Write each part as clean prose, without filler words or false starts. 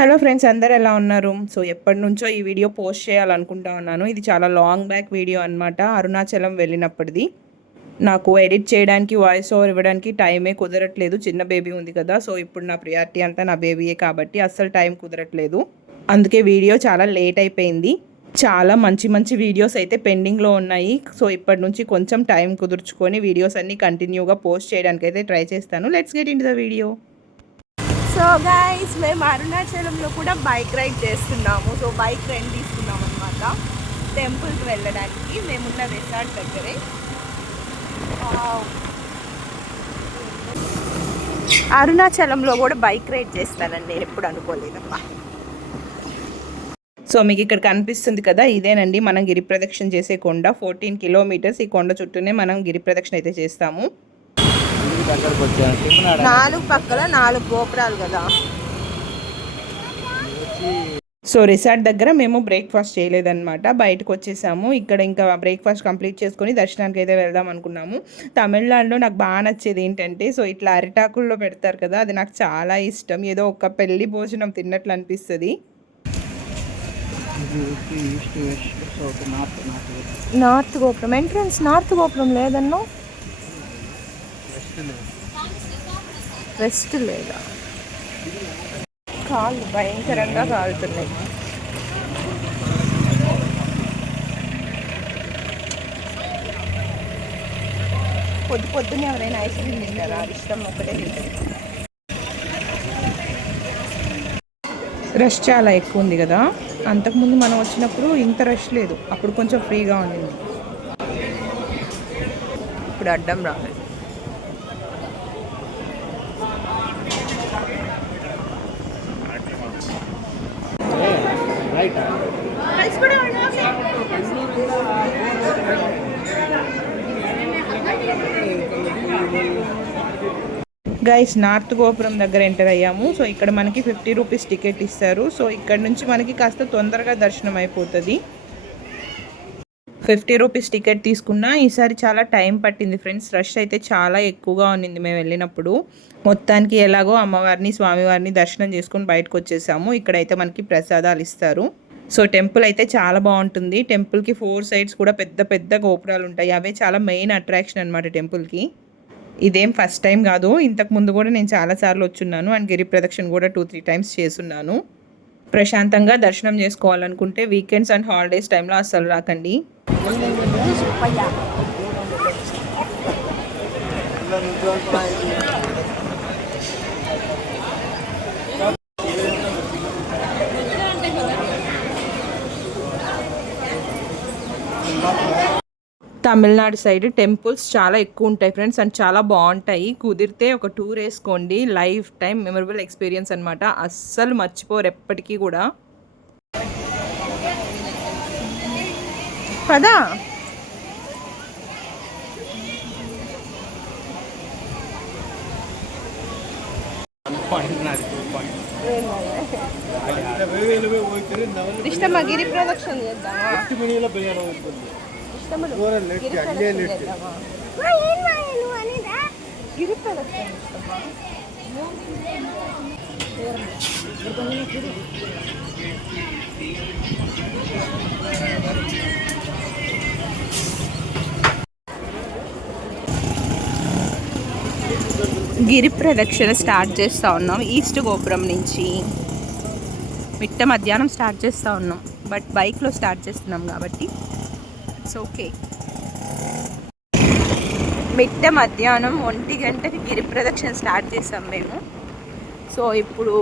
Hello friends, అందరు ఎలా ఉన్నారు? సో ఎప్పటి నుంచో ఈ వీడియో పోస్ట్ చేయాలనుకుంటా ఉన్నాను. ఇది చాలా లాంగ్ బ్యాక్ వీడియో అనమాట. అరుణాచలం వెళ్ళినప్పటిది. నాకు ఎడిట్ చేయడానికి, వాయిస్ ఓవర్ ఇవ్వడానికి టైమే కుదరట్లేదు. చిన్న బేబీ ఉంది కదా, సో ఇప్పుడు నా ప్రియారిటీ అంతా నా బేబీయే కాబట్టి అస్సలు టైం కుదరట్లేదు. అందుకే వీడియో చాలా లేట్ అయిపోయింది. చాలా మంచి మంచి వీడియోస్ అయితే పెండింగ్లో ఉన్నాయి. సో ఇప్పటి నుంచి కొంచెం టైం కుదుర్చుకొని వీడియోస్ అన్నీ కంటిన్యూగా పోస్ట్ చేయడానికి అయితే ట్రై చేస్తాను. Let's get in to the video. So guys, మేము అరుణాచలంలో కూడా బైక్ రైడ్ చేస్తున్నాము. సో బైక్ రెంట్ తీసుకున్నాం అనమాట టెంపుల్కి వెళ్ళడానికి. మేమున్న రిసార్ట్ దగ్గరే. అరుణాచలంలో కూడా బైక్ రైడ్ చేస్తానండి, నేను ఎప్పుడు అనుకోలేదమ్మా. సో మీకు ఇక్కడ కనిపిస్తుంది కదా, ఇదేనండి మనం గిరి ప్రదక్షిణ చేసే కొండ. 14 కిలోమీటర్స్ ఈ కొండ చుట్టూనే మనం గిరి ప్రదక్షిణ అయితే చేస్తాము. 4 పక్కల 4 గోపురాలు కదా. సో రిసార్ట్ దగ్గర మేము బ్రేక్ఫాస్ట్ చేయలేదన్నమాట, బయటకు వచ్చేసాము. ఇక్కడ ఇంకా బ్రేక్ఫాస్ట్ కంప్లీట్ చేసుకొని దర్శనానికి అయితే వెళ్దాం అనుకున్నాము. తమిళనాడులో నాకు బాగా నచ్చేది ఏంటంటే, సో ఇట్లా అరిటాకుల్లో పెడతారు కదా, అది నాకు చాలా ఇష్టం. ఏదో ఒక పెళ్లి భోజనం తిన్నట్లు అనిపిస్తుంది. నార్త్ గోపురం ఎంట్రన్స్, నార్త్ గోపురం లేదన్నో, రెస్ట్ లేదా, కాళ్ళు భయంకరంగా కాలుతున్నాయి. పొద్దున్నే ఎవరైనా ఐస్ క్రీమ్ తింటారా? ఇష్టం ఒకటే తింటారు. రష్ చాలా ఎక్కువ ఉంది కదా. అంతకుముందు మనం వచ్చినప్పుడు ఇంత రష్ లేదు, అప్పుడు కొంచెం ఫ్రీగా ఉండింది. ఇప్పుడు అడ్డం రాలేదు. గైస్, నార్త్ గోపురం దగ్గర ఎంటర్ అయ్యాము. సో ఇక్కడ మనకి 50 రూపీస్ టికెట్ ఇస్తారు. సో ఇక్కడ నుంచి మనకి కాస్త తొందరగా దర్శనం అయిపోతుంది. 50 రూపీస్ టికెట్ తీసుకున్నా ఈసారి చాలా టైం పట్టింది ఫ్రెండ్స్. రష్ అయితే చాలా ఎక్కువగా ఉన్నింది మేము వెళ్ళినప్పుడు. మొత్తానికి ఎలాగో అమ్మవారిని, స్వామివారిని దర్శనం చేసుకొని బయటకు వచ్చేసాము. ఇక్కడైతే మనకి ప్రసాదాలు ఇస్తారు. సో టెంపుల్ అయితే చాలా బాగుంటుంది. టెంపుల్కి 4 సైడ్స్ కూడా పెద్ద పెద్ద గోపురాలు ఉంటాయి. అవే చాలా మెయిన్ అట్రాక్షన్ అనమాట టెంపుల్కి. ఇదేం ఫస్ట్ టైం కాదు, ఇంతకు ముందు కూడా నేను చాలాసార్లు వచ్చున్నాను. అండ్ గిరి ప్రదక్షిణ కూడా 2-3 టైమ్స్ చేస్తున్నాను. ప్రశాంతంగా దర్శనం చేసుకోవాలనుకుంటే వీకెండ్స్ అండ్ హాలిడేస్ టైంలో అస్సలు రాకండి. తమిళనాడు సైడ్ టెంపుల్స్ చాలా ఎక్కువ ఉంటాయి ఫ్రెండ్స్, అండ్ చాలా బాగుంటాయి. కుదిరితే ఒక టూర్ వేసుకోండి. లైఫ్ టైం మెమరబుల్ ఎక్స్పీరియన్స్ అనమాట. అస్సలు మర్చిపోరు ఎప్పటికీ కూడా. పదా ఇష్టమా గిరి ప్రదక్షిణ చేద్దామా? గిరి ప్రదక్షిణ ఇష్టమా? గిరి ప్రదక్షిణ స్టార్ట్ చేస్తూ ఉన్నాం ఈస్ట్ గోపురం నుంచి. మిట్ట మధ్యాహ్నం స్టార్ట్ చేస్తూ ఉన్నాం, బట్ బైక్లో స్టార్ట్ చేస్తున్నాం కాబట్టి ఇట్స్ ఓకే. మిట్ట మధ్యాహ్నం 1 గంటకి గిరి ప్రదక్షిణ స్టార్ట్ చేసాం మేము. సో ఇప్పుడు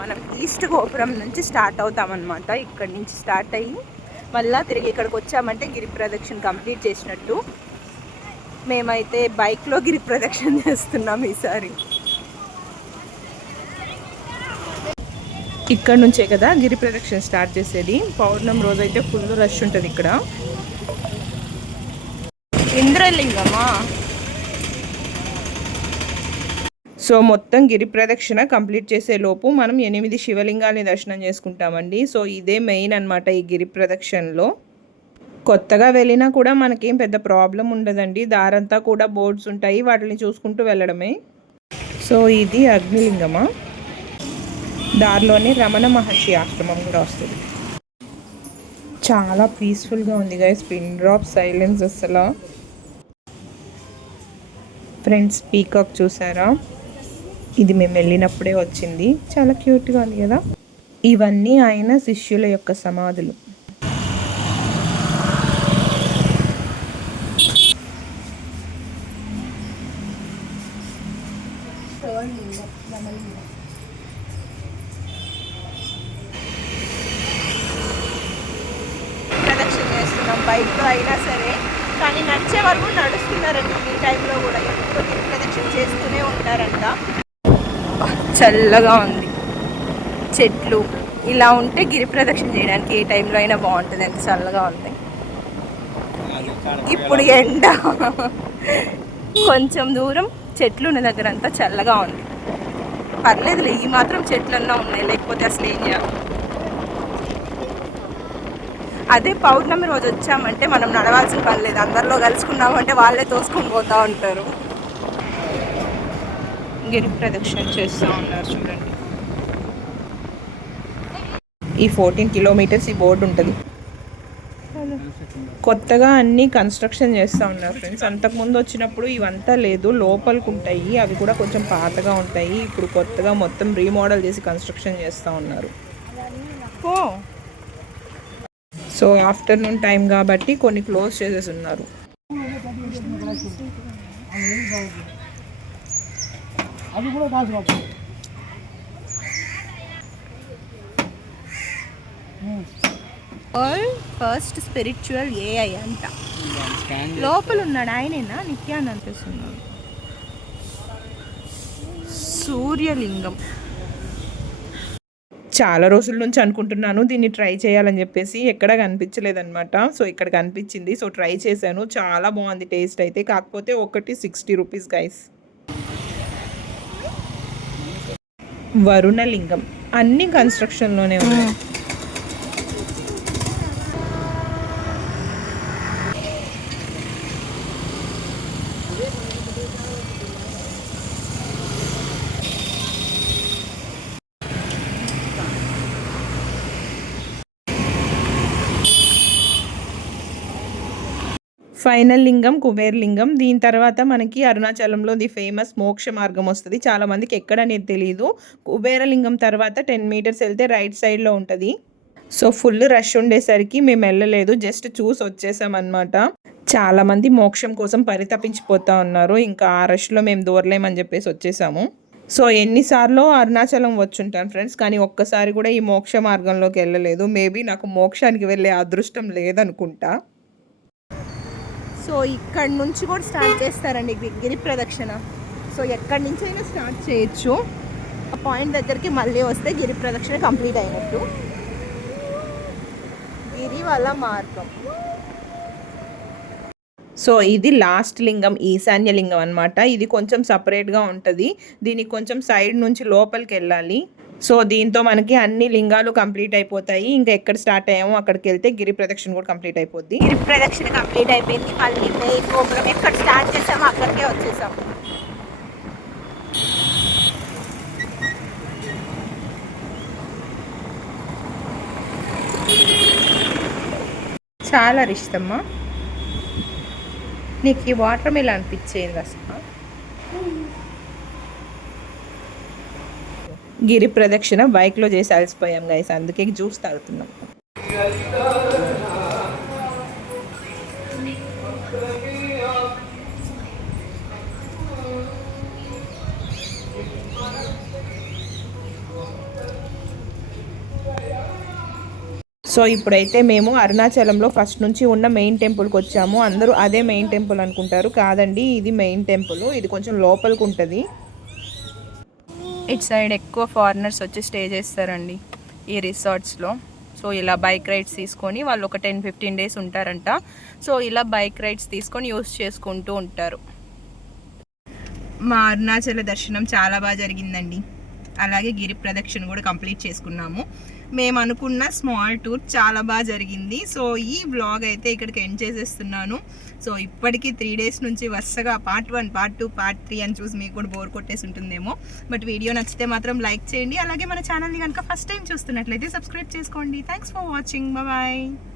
మనం ఈస్ట్ గోపురం నుంచి స్టార్ట్ అవుతామన్నమాట. ఇక్కడి నుంచి స్టార్ట్ అయ్యి మళ్ళీ తిరిగి ఇక్కడికి వచ్చామంటే గిరి ప్రదక్షిణ కంప్లీట్ చేసినట్టు. మేమైతే బైక్లో గిరి ప్రదక్షిణ చేస్తున్నాం ఈసారి. ఇక్కడ నుంచే కదా గిరి ప్రదక్షిణ స్టార్ట్ చేసేది. పౌర్ణమి రోజు అయితే ఫుల్ రష్ ఉంటుంది ఇక్కడ. ఇంద్రలింగమా? సో మొత్తం గిరి ప్రదక్షిణ కంప్లీట్ చేసే లోపు మనం 8 శివలింగాలని దర్శనం చేసుకుంటామండి. సో ఇదే మెయిన్ అనమాట ఈ గిరి ప్రదక్షిణలో. కొత్తగా వెళ్ళినా కూడా మనకేం పెద్ద ప్రాబ్లం ఉండదండి. దారంతా కూడా బోర్డ్స్ ఉంటాయి, వాటిని చూసుకుంటూ వెళ్ళడమే. సో ఇది అగ్నిలింగమా? దారిలోనే రమణ మహర్షి ఆశ్రమం కూడా వస్తుంది. చాలా పీస్ఫుల్గా ఉంది గైస్, పిన్ డ్రాప్ సైలెన్స్ అసలు. ఫ్రెండ్స్ పీకాక్ చూసారా, ఇది మేము వెళ్ళినప్పుడే వచ్చింది, చాలా క్యూట్గా ఉంది కదా. ఇవన్నీ ఆయన శిష్యుల యొక్క సమాధులు. ప్రదక్షిణ చేస్తున్నాం బైక్లో అయినా సరే, కానీ నడిచే వాళ్ళు నడుస్తున్నారండి ఈ టైంలో కూడా, ఎప్పుడు ప్రదక్షిణ చేస్తూనే ఉంటారంట. చల్లగా ఉంది, చెట్లు ఇలా ఉంటే గిరి ప్రదక్షిణ చేయడానికి ఏ టైంలో అయినా బాగుంటుంది, ఎంత చల్లగా ఉంది. ఇప్పుడు ఎండ, కొంచెం దూరం చెట్లు ఉన్న దగ్గర అంతా చల్లగా ఉంది, పర్లేదులే ఈ మాత్రం చెట్లన్నా ఉన్నాయి, లేకపోతే అసలు ఏం చేయాలి. అదే పౌర్ణమి రోజు వచ్చామంటే మనం నడవాల్సిన పని లేదు, అందరిలో కలుసుకున్నామంటే వాళ్ళే తోసుకొని పోతూ ఉంటారు. గిరి ప్రదక్షిణ చేస్తూ ఉన్నారు చూడండి. ఈ 14 కిలోమీటర్స్ ఈ బోర్డు ఉంటుంది. కొత్తగా అన్నీ కన్స్ట్రక్షన్ చేస్తూ ఉన్నారు ఫ్రెండ్స్. అంతకుముందు వచ్చినప్పుడు ఇవంతా లేదు, లోపలికి ఉంటాయి, అవి కూడా కొంచెం పాతగా ఉంటాయి. ఇప్పుడు కొత్తగా మొత్తం రీమోడల్ చేసి కన్స్ట్రక్షన్ చేస్తూ ఉన్నారు. సో ఆఫ్టర్నూన్ టైం కాబట్టి కొన్ని క్లోజ్ చేసేసి ఉన్నారు. వరల్డ్ ఫస్ట్ స్పిరిచువల్ ఏఐ అంట. లోపల ఉన్నాడు ఆయనేనా, నిత్యాన్ని అనిపిస్తున్నాడు. సూర్యలింగం. చాలా రోజుల నుంచి అనుకుంటున్నాను దీన్ని ట్రై చేయాలని చెప్పేసి, ఎక్కడ కనిపించలేదన్నమాట. సో ఇక్కడ కనిపించింది, సో ట్రై చేశాను, చాలా బాగుంది టేస్ట్ అయితే. కాకపోతే ఒకటి 60 రూపీస్ గైస్. వరుణలింగం అన్ని కన్స్ట్రక్షన్లోనే ఉన్నాయి. ఫైనల్ లింగం కుబేర్ లింగం. దీని తర్వాత మనకి అరుణాచలంలో ది ఫేమస్ మోక్ష మార్గం వస్తుంది. చాలామందికి ఎక్కడ అనేది తెలియదు. కుబేరలింగం తర్వాత 10 మీటర్స్ వెళ్తే రైట్ సైడ్లో ఉంటుంది. సో ఫుల్ రష్ ఉండేసరికి మేము వెళ్ళలేదు, జస్ట్ చూసి వచ్చేసామన్నమాట. చాలామంది మోక్షం కోసం పరితపించిపోతూ ఉన్నారు, ఇంకా ఆ రష్లో మేము దూరలేమని చెప్పేసి వచ్చేసాము. సో ఎన్నిసార్లు అరుణాచలం వచ్చుంటాను ఫ్రెండ్స్, కానీ ఒక్కసారి కూడా ఈ మోక్ష మార్గంలోకి వెళ్ళలేదు. మేబీ నాకు మోక్షానికి వెళ్ళే అదృష్టం లేదనుకుంటా. సో ఇక్కడ నుంచి కూడా స్టార్ట్ చేస్తారండి గిరి ప్రదక్షిణ. సో ఎక్కడి నుంచి అయినా స్టార్ట్ చేయొచ్చు. ఆ పాయింట్ దగ్గరికి మళ్ళీ వస్తే గిరి ప్రదక్షిణ కంప్లీట్ అయినట్టు. గిరివల మార్గం. సో ఇది లాస్ట్ లింగం, ఈశాన్య లింగం అనమాట. ఇది కొంచెం సపరేట్గా ఉంటుంది, దీనికి కొంచెం సైడ్ నుంచి లోపలికి వెళ్ళాలి. సో దీంతో మనకి అన్ని లింగాలు కంప్లీట్ అయిపోతాయి. ఇంకా ఎక్కడ స్టార్ట్ అయ్యామో అక్కడికి వెళ్తే గిరి ప్రదక్షిణ కూడా కంప్లీట్ అయిపోద్ది. గిరి ప్రదక్షిణ కంప్లీట్ అయిపోయింది. మళ్ళీ మెయిన్ గోపురం ఎక్కడ స్టార్ట్ చేసామో అక్కడికే వచ్చేసాం. చాలా ఇష్టమ్మా నీకు ఈ వాటర్ మిల్ అనిపించేది అసలు. గిరి ప్రదక్షిణ బైక్లో చేసి అలసిపోయాం గైస్, అందుకే జ్యూస్ తాగుతున్నాం. సో ఇప్పుడైతే మేము అరుణాచలంలో ఫస్ట్ నుంచి ఉన్న మెయిన్ టెంపుల్కి వచ్చాము. అందరూ అదే మెయిన్ టెంపుల్ అనుకుంటారు, కాదండి ఇది మెయిన్ టెంపుల్. ఇది కొంచెం లోపలికి ఉంటుంది. ఇటు సైడ్ ఎక్కువ ఫారినర్స్ వచ్చి స్టే చేస్తారండి ఈ రిసార్ట్స్లో. సో ఇలా బైక్ రైడ్స్ తీసుకొని వాళ్ళు ఒక 10-15 డేస్ ఉంటారంట. సో ఇలా బైక్ రైడ్స్ తీసుకొని యూస్ చేసుకుంటూ ఉంటారు. మా అరుణాచల దర్శనం చాలా బాగా జరిగిందండి. అలాగే గిరి ప్రదక్షిణ కూడా కంప్లీట్ చేసుకున్నాము. మేము అనుకున్న స్మాల్ టూర్ చాలా బాగా జరిగింది. సో ఈ వ్లాగ్ అయితే ఇక్కడికి ఎండ్ చేసేస్తున్నాను. సో ఇప్పటికీ 3 days నుంచి వరుసగా పార్ట్ 1, పార్ట్ 2, పార్ట్ 3 అని చూసి మీకు కూడా బోర్ కొట్టేసి ఉంటుందేమో. బట్ వీడియో నచ్చితే మాత్రం లైక్ చేయండి. అలాగే మన ఛానల్ని కనుక ఫస్ట్ టైం చూస్తున్నట్లయితే సబ్స్క్రైబ్ చేసుకోండి. Thanks for watching. బాయ్.